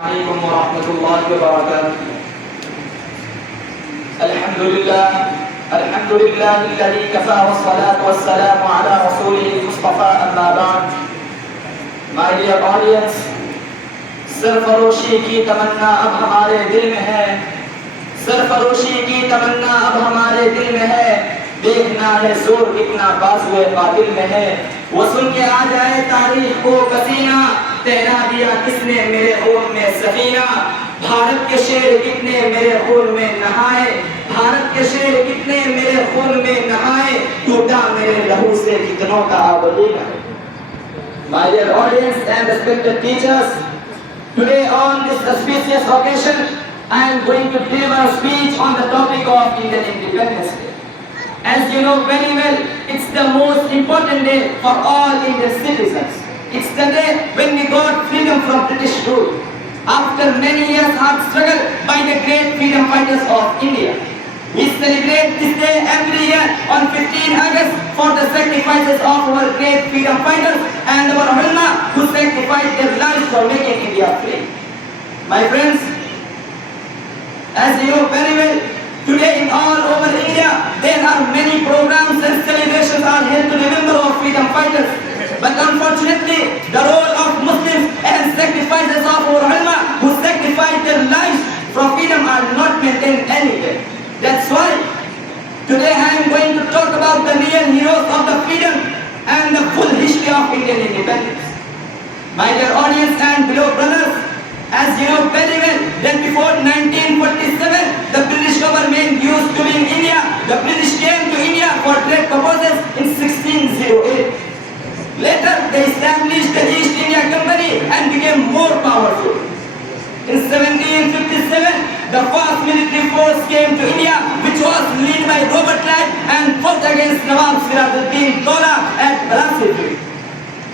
عليكم ورحمة الله وبركاته. الحمد لله الذي كفى والصلاة والسلام على رسوله المصطفى أما بعد. My dear audience, सरफरोशी की तमन्ना अब हमारे दिल में है, सरफरोशी की तमन्ना अब हमारे दिल में है, देखना है जोर कितना बाजुए बातिल में है, वो सुन के आ जाए तारीख को पसीना, तैरा दिया किसने मेरे खून में सफीना, भारत के शेर कितने मेरे खून में नहाए, भारत के शेर कितने मेरे खून में नहाए, टूटा मेरे लहू से कितनों का आबदीना. My dear audience and respected teachers, today on this auspicious occasion, I am going to deliver a speech on the topic of Indian Independence Day. As you know very well, it's the most important day for all Indian citizens. It's the day when we got freedom from British rule. After many years hard struggle by the great freedom fighters of India. We celebrate this day every year on 15 August for the sacrifices of our great freedom fighters and our ulama who sacrificed their lives for making India free. My friends, as you know very well, today in all over India, there are many programs and celebrations are held to remember our freedom fighters. But unfortunately, the role of Muslims and sacrifices of our ulama who sacrificed their lives for freedom are not maintained anywhere. That's why today I am going to talk about the real heroes of the freedom and the full history of Indian independence. My dear audience and beloved brothers, as you know very well that before 1947, the British government used to be in India. The British came to India for trade purposes in 1608. Later, they established the East India Company and became more powerful. In 1757, the first military force came to India, which was led by Robert Clive and fought against Nawab Sirajuddin Daulah at Balasipur.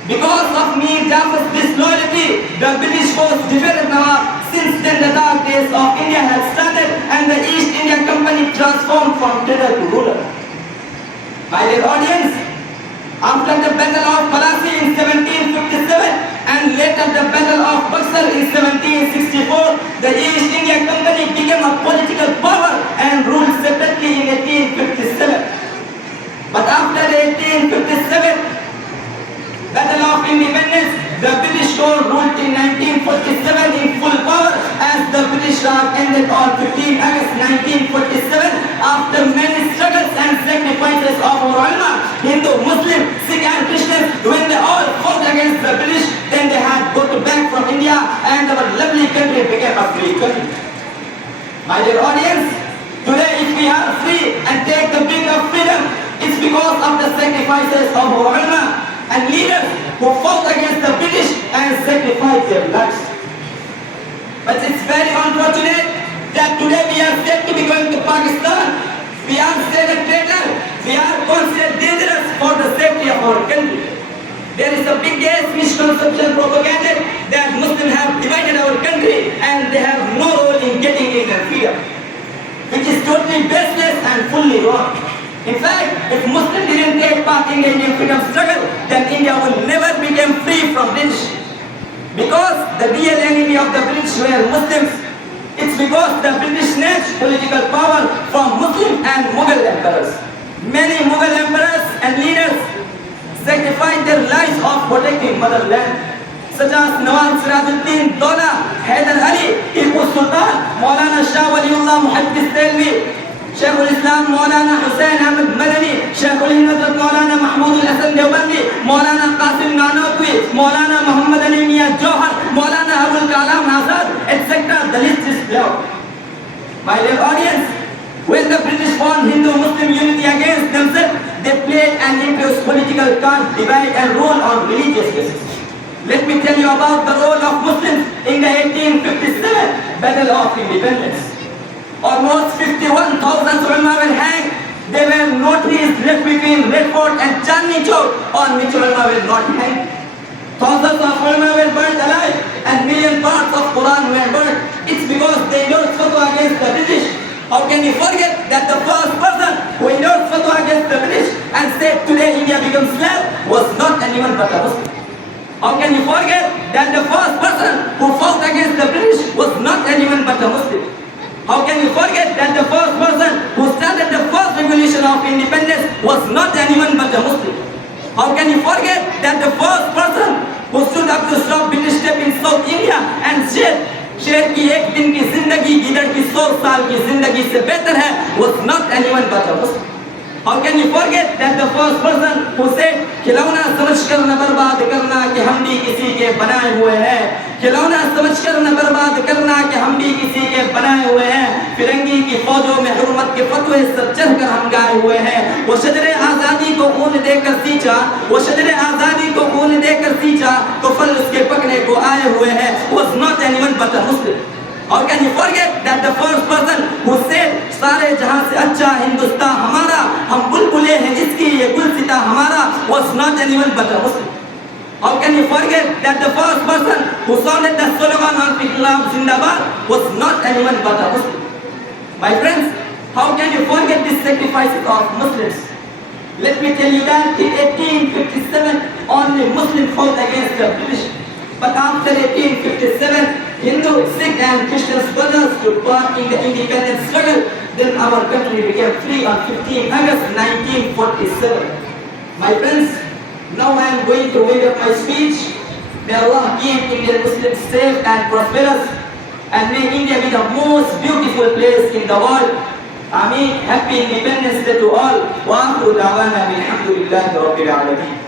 Because of Mir Jafar's disloyalty, the British force defeated Nawab. Since then, the dark days of India had started and the East India Company transformed from trader to ruler. My dear audience, after the Battle of Plassey in 1757 and later the Battle of Buxar in 1764, the East India Company became a political power and ruled separately in 1857. But after the 1857 Battle of Independence, the British ruled in 1947 in full power as the British Raj ended on 15 August 1947 after many struggles and sacrifices of our ulama, Hindu, Muslim, Sikh and Christians. When they all fought against the British, then they had got back from India and our lovely country became a free country. My dear audience, today if we are free and take the big of freedom, it's because of the sacrifices of our ulama and leaders who fought against the British and sacrificed their lives. But it's very unfortunate that today we are said to be going to Pakistan. We are said a traitor. We are considered dangerous for the safety of our country. There is a big misconception propagated that Muslims have divided our country and they have no role in getting Indian freedom, which is totally baseless and fully wrong. In fact, if Muslims didn't take part in the Indian freedom struggle, then India will never become free from British. Because the real enemy of the British were Muslims. It's because the British snatched political power from Muslim and Mughal emperors. Many Mughal emperors and leaders sacrificed their lives of protecting motherland, such as Nawab Sirajuddin Daulah, Hyder Ali, Tipu Sultan, Maulana Shah Waliullah Muhaddis Delhi, شيخ الإسلام مولانا حسين أحمد مدني، شيخ الهند مولانا محمود الحسن Deobandi, مولانا قاسم Nanotvi, مولانا Mohammad Ali Miyan Johar, مولانا Abul Kalam Azad, etc. The list is long. My dear audience, when the British won Hindu-Muslim unity against themselves, they played an imposed political card, divide and rule on religious basis. Let me tell you about the role of Muslims in the 1857 Battle of Independence. Almost 51,000 ulama were hanged. There were notaries left between Red Fort and Chandni Chowk on which ulama were not hanged. Thousands of ulama were burned alive and million parts of Quran were burned. It's because they endorsed fatwa against the British. How can you forget that the first person who endorsed fatwa against the British and said today India becomes slave was not anyone but a Muslim? How can you forget that the first person who fought against the British was not anyone but a Muslim. How can you forget that the first person who stood up to stop British step in South India and said शेर की एक दिन की जिंदगी गिदड़ की 100 साल की जिंदगी से बेहतर है was not anyone but a Muslim. How can you forget that the first person who said खिलौना समझकर न बर्बाद करना कि हम भी किसी के बनाए हुए हैं, खिलौना समझकर न बर्बाद करना कि हम भी किसी के बनाए हुए हैं, फिरंगी की फौजों में हुर्मत के फतवे सर चढ़कर हम गाए हुए हैं, वो शजरे आज़ादी को खून देकर सींचा, वो शजरे आज़ादी को खून देकर सींचा तो फल उसके पकने को आए हुए हैं was not anyone but a Muslim. How can you forget that the first person who said सारे जहां से अच्छा हिंदुस्तान हमारा, हम बुलबुले हैं इसकी ये गुलसिता हमारा was not anyone but a Muslim. How can you forget that the first person who sounded the slogan of Islam Zindabad was not anyone but a Muslim. My friends, how can you forget these sacrifices of Muslims? Let me tell you that in 1857 only Muslims fought against the British. But after 1857, Hindu, Sikh and Christian brothers took part in the independence struggle. Then our country became free on 15 August 1947. My friends, now I am going to wind up my speech. May Allah keep Indian Muslims safe and prosperous, and may India be the most beautiful place in the world. Ameen. Happy Independence Day to all. Wa akhiru da'wana alhamdulillahi rabbil alamin.